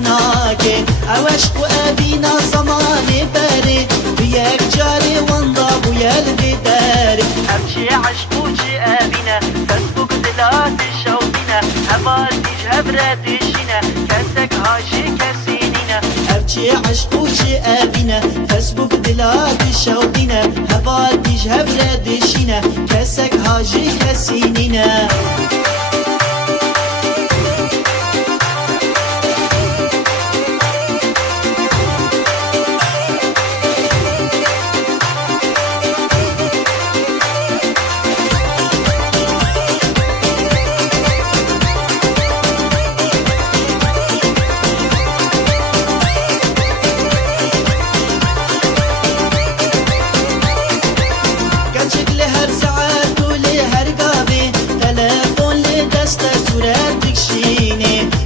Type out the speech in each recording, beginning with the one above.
ناکه او عشق و ابینا زمان بره بیک جاری وندا بویل بداره همچی عشق و چی ابینا فسبوک دلات شوقینا هوال دیج هبردشینا کسک هاشی کسینینا هرچی عشق و چی ابینا فسبوک دلات شوقینا هوال دیج هبردشینا کسک هاشی کسینینا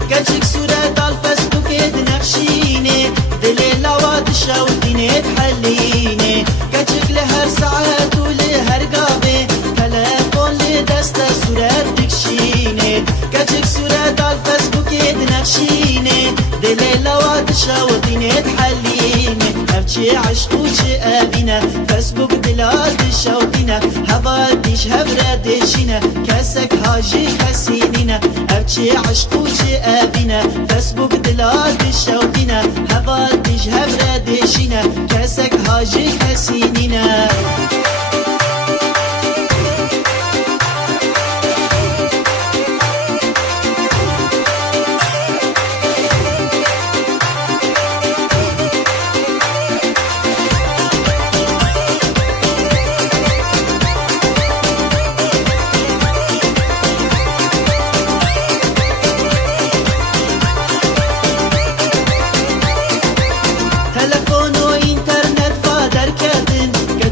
كاتشك صورة على الفيسبوك تنخشيني دلي لواد الشوقيني تحليني كاتشك لهر ساعات ولهر قابي تلفون لدستا صورة تكشيني كاتشك صورة على الفيسبوك تنخشيني دلي لواد الشوقيني تحليني هفشي عشقوشي أبينا فيسبوك دلاد الشوقينا هفاديش هفردشينا كاسك هاجي كاسينينا هفشي عشقوشي أبينا فيسبوك دلاد الشوقينا هفاديش هفردشينا كاسك هاجي كاسينينا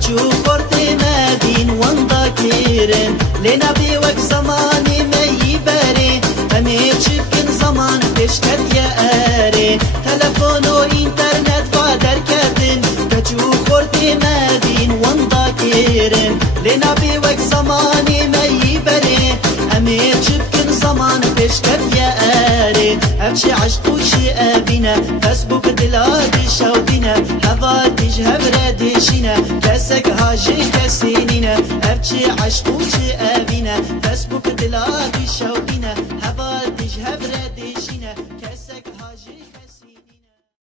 شو خورتي مادين وانضا كيرن لنا بيوك زماني ما يباري امير شبكن زمان بيشتت يا اري تلفون وانترنت فادر كاتن كجو خورتي مادين وانضا كيرن لنا بيوك زماني ما يباري امير شبكن زمان بيشتت يا اري افشي عشقوشي ابينا فيسبوك دلادي شودينا هفاتيش هبردشينا كسك هاجي كسينينا ارشي عشقوشي ابينا فيسبوك دلادي شودينا هفاتيش هبردشينا